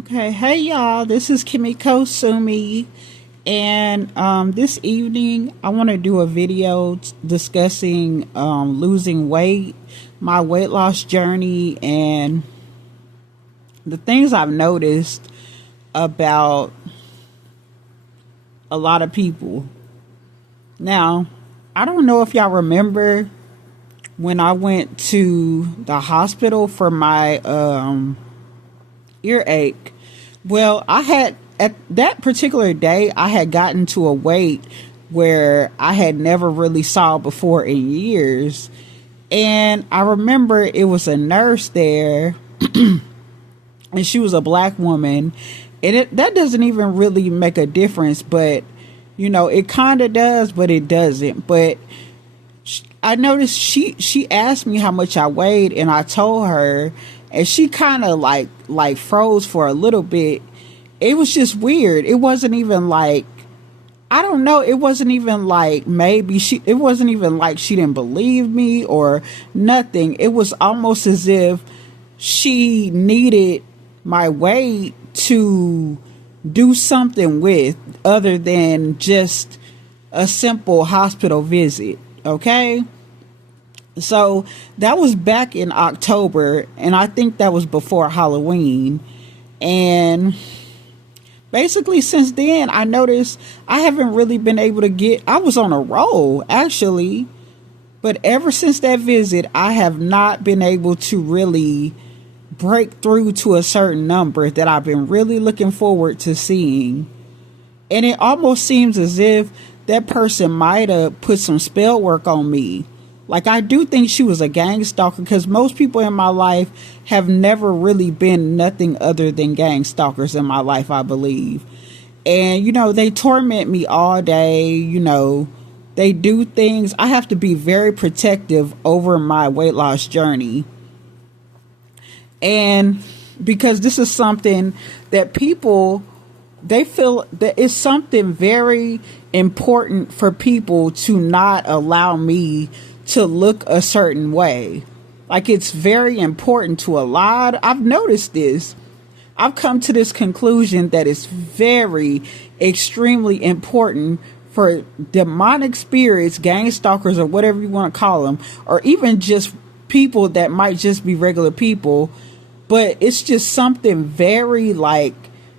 Okay, hey y'all, this is Kimiko Sumi, and this evening I want to do a video discussing losing weight, my weight loss journey, and the things I've noticed about a lot of people. Now, I don't know if y'all remember when I went to the hospital for my earache. Well, I had at that particular day, I had gotten to a weight where I had never really saw before in years. And I remember it was a nurse there, and she was a black woman. And that doesn't even really make a difference, but it kind of does, but it doesn't. But I noticed she asked me how much I weighed, and I told her, and she kind of like froze for a little bit. It was just weird. It wasn't even like, I don't know, it wasn't even like maybe it wasn't even like she didn't believe me or nothing. It was almost as if she needed my weight to do something with, other than just a simple hospital visit. Okay. So that was back in October, and I think that was before Halloween. And basically since then, I noticed I haven't really been able to I was on a roll actually, but ever since that visit, I have not been able to really break through to a certain number that I've been really looking forward to seeing. And it almost seems as if that person might have put some spell work on me. Like, I do think she was a gang stalker, because most people in my life have never really been nothing other than gang stalkers in my life, I believe. And, they torment me all day. They do things. I have to be very protective over my weight loss journey. And because this is something that people, they feel that it's something very important for people to not allow me to look a certain way. Like, it's very important to a lot. I've noticed this. I've come to this conclusion that it's very, extremely important for demonic spirits, gang stalkers, or whatever you want to call them, or even just people that might just be regular people. But it's just something very like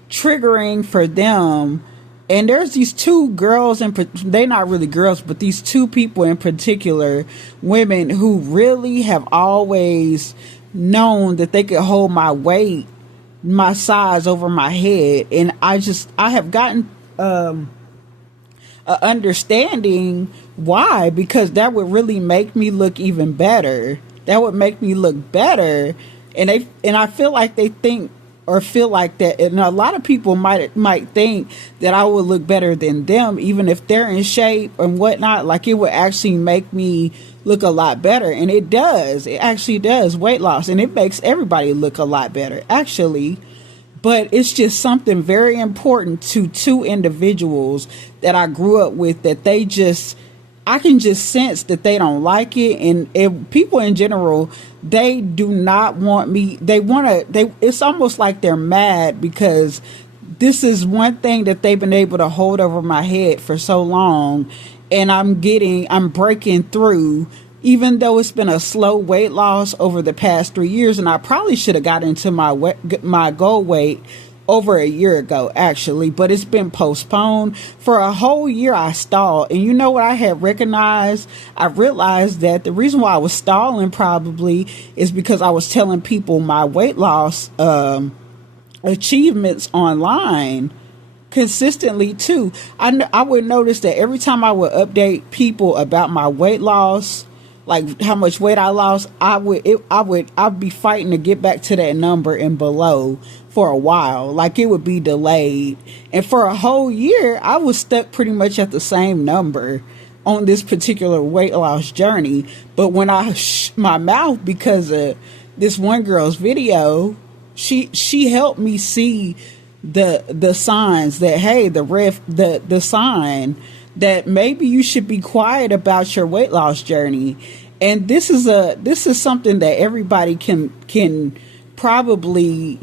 triggering for them. And there's these two girls, and they're not really girls, but these two people in particular, women who really have always known that they could hold my weight, my size over my head. And I have gotten a understanding why, because that would really make me look even better. That would make me look better. And I feel like they think or feel like that, and a lot of people might think that I would look better than them, even if they're in shape and whatnot. Like, it would actually make me look a lot better, and it does. It actually does, weight loss, and it makes everybody look a lot better, actually. But it's just something very important to two individuals that I grew up with, that I can just sense that they don't like it. And people in general, they do not want me. It's almost like they're mad, because this is one thing that they've been able to hold over my head for so long. And I'm breaking through, even though it's been a slow weight loss over the past 3 years. And I probably should have got into my goal weight over a year ago, actually, but it's been postponed. For a whole year, I stalled. And you know what I had recognized? I realized that the reason why I was stalling probably is because I was telling people my weight loss achievements online consistently too. I would notice that every time I would update people about my weight loss, like how much weight I lost, I'd be fighting to get back to that number and below for a while. Like, it would be delayed. And for a whole year, I was stuck pretty much at the same number on this particular weight loss journey. But when I my mouth because of this one girl's video, she helped me see the signs that, hey, the sign that maybe you should be quiet about your weight loss journey. And this is something that everybody can probably,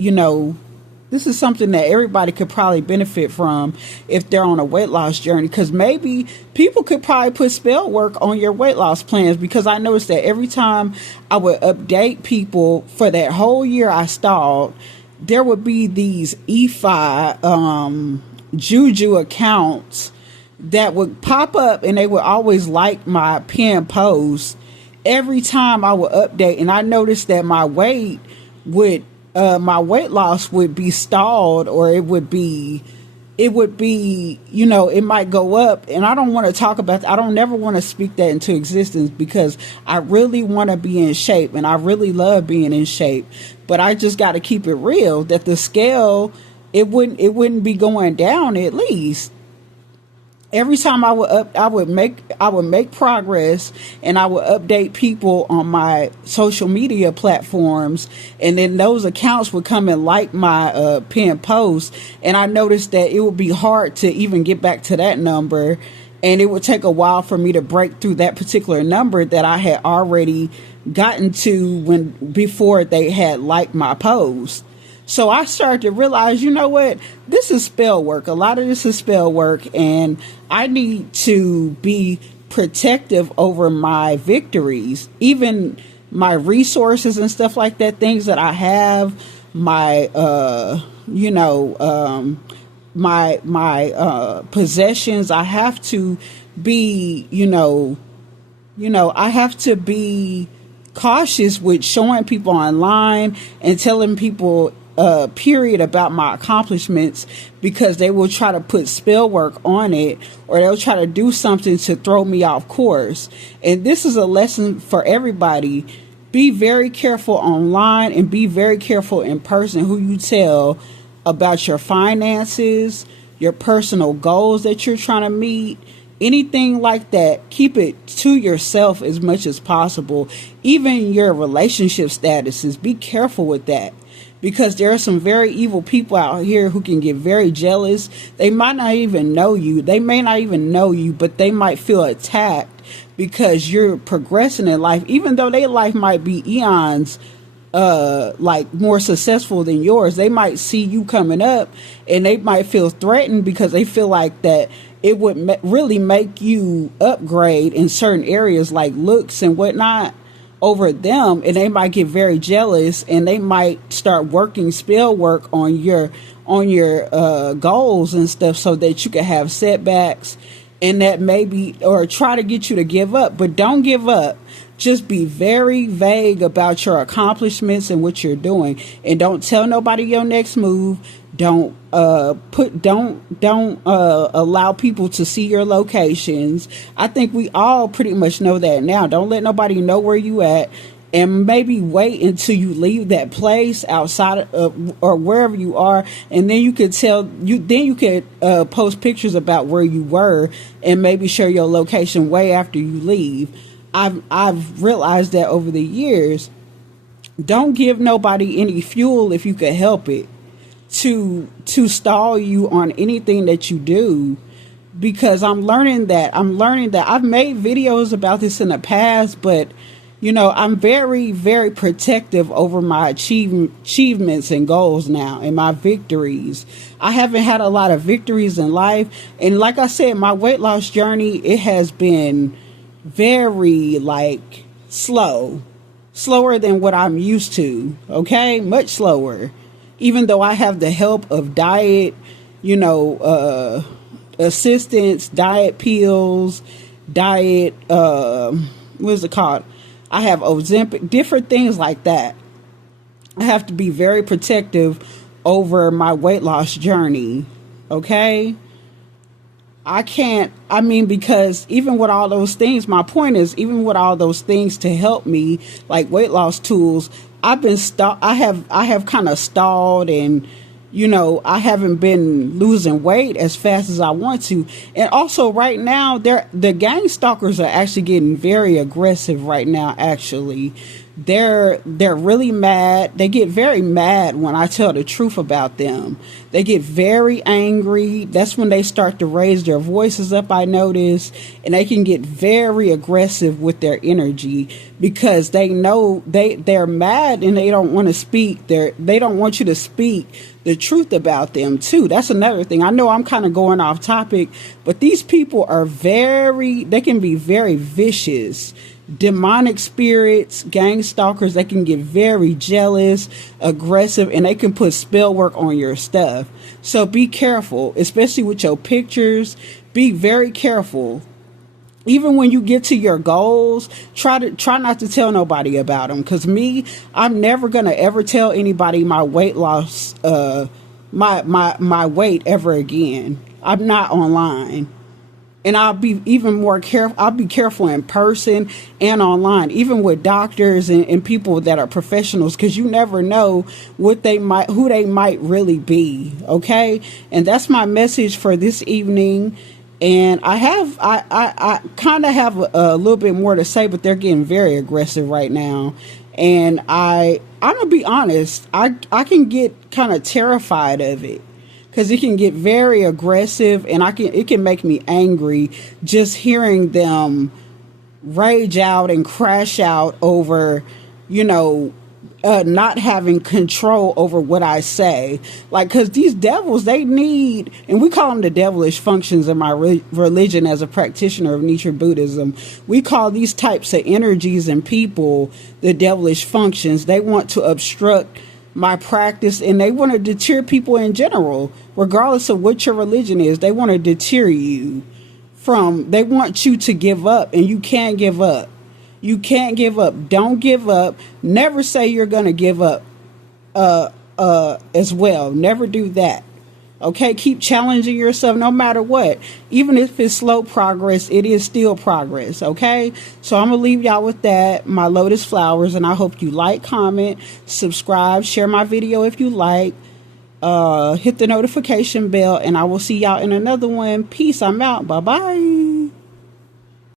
This is something that everybody could probably benefit from if they're on a weight loss journey, because maybe people could probably put spell work on your weight loss plans, because I noticed that every time I would update people for that whole year I stalled, there would be these EFI juju accounts that would pop up, and they would always like my pinned post every time I would update. And I noticed that my weight loss would be stalled, or it would be, it might go up. And I don't want to talk about that. I don't never want to speak that into existence, because I really want to be in shape, and I really love being in shape. But I just got to keep it real that the scale, it wouldn't be going down. At least every time I would make progress, and I would update people on my social media platforms, and then those accounts would come and like my pinned post, and I noticed that it would be hard to even get back to that number, and it would take a while for me to break through that particular number that I had already gotten to before they had liked my post. So I started to realize, you know what, this is spell work. A lot of this is spell work, and I need to be protective over my victories, even my resources and stuff like that, things that I have, my, my possessions. I have to be, I have to be cautious with showing people online and telling people period about my accomplishments, because they will try to put spell work on it, or they'll try to do something to throw me off course. And this is a lesson for everybody. Be very careful online, and be very careful in person who you tell about your finances, your personal goals that you're trying to meet, anything like that. Keep it to yourself as much as possible. Even your relationship statuses, be careful with that, because there are some very evil people out here who can get very jealous. They might not even know you. They may not even know you, but they might feel attacked because you're progressing in life, even though their life might be eons more successful than yours. They might see you coming up, and they might feel threatened because they feel like that it would really make you upgrade in certain areas like looks and whatnot over them, and they might get very jealous, and they might start working spell work on your goals and stuff, so that you can have setbacks, and that maybe, or try to get you to give up. But don't give up. Just be very vague about your accomplishments and what you're doing, and don't tell nobody your next move. Don't allow people to see your locations. I think we all pretty much know that now. Don't let nobody know where you at, and maybe wait until you leave that place outside of, or wherever you are, and then you could post pictures about where you were, and maybe share your location way after you leave. I've realized that over the years. Don't give nobody any fuel, if you could help it, to stall you on anything that you do, because I'm learning that I've made videos about this in the past, but I'm very, very protective over my achievements and goals now, and my victories. I haven't had a lot of victories in life, and like I said, my weight loss journey, it has been very slower than what I'm used to. Okay, much slower. Even though I have the help of diet, assistance, diet pills, diet, what is it called? I have Ozempic, different things like that. I have to be very protective over my weight loss journey. Okay? Because even with all those things, my point is, even with all those things to help me, like weight loss tools, I have kind of stalled, and I haven't been losing weight as fast as I want to. And also right now, the gang stalkers are actually getting very aggressive right now, actually. they're really mad. They get very mad when I tell the truth about them. They get very angry. That's when they start to raise their voices up, I notice, and they can get very aggressive with their energy because they know they're mad and they don't want to speak. They don't want you to speak the truth about them too. That's another thing. I know I'm kind of going off topic, but these people are they can be very vicious. Demonic spirits, gang stalkers, they can get very jealous, aggressive, and they can put spell work on your stuff. So be careful, especially with your pictures. Be very careful. Even when you get to your goals, try not to tell nobody about them. Because I'm never gonna ever tell anybody my weight loss, my weight ever again. I'm not online. And I'll be even more careful. I'll be careful in person and online, even with doctors and people that are professionals, because you never know who they might really be. Okay. And that's my message for this evening. And I kind of have a little bit more to say, but they're getting very aggressive right now. And I'm going to be honest. I can get kind of terrified of it. Because it can get very aggressive, and it can make me angry just hearing them rage out and crash out over, not having control over what I say. Like, because these devils, they need, and we call them the devilish functions in my religion as a practitioner of Nichiren Buddhism. We call these types of energies and people the devilish functions. They want to obstruct my practice, and they want to deter people in general, regardless of what your religion is. They want to deter you they want you to give up, and you can't give up. You can't give up. Don't give up. Never say you're going to give up as well. Never do that. Okay, keep challenging yourself no matter what. Even if it's slow progress, it is still progress. Okay, so I'm going to leave y'all with that, my lotus flowers, and I hope you like, comment, subscribe, share my video if you like. Hit the notification bell, and I will see y'all in another one. Peace. I'm out. Bye-bye.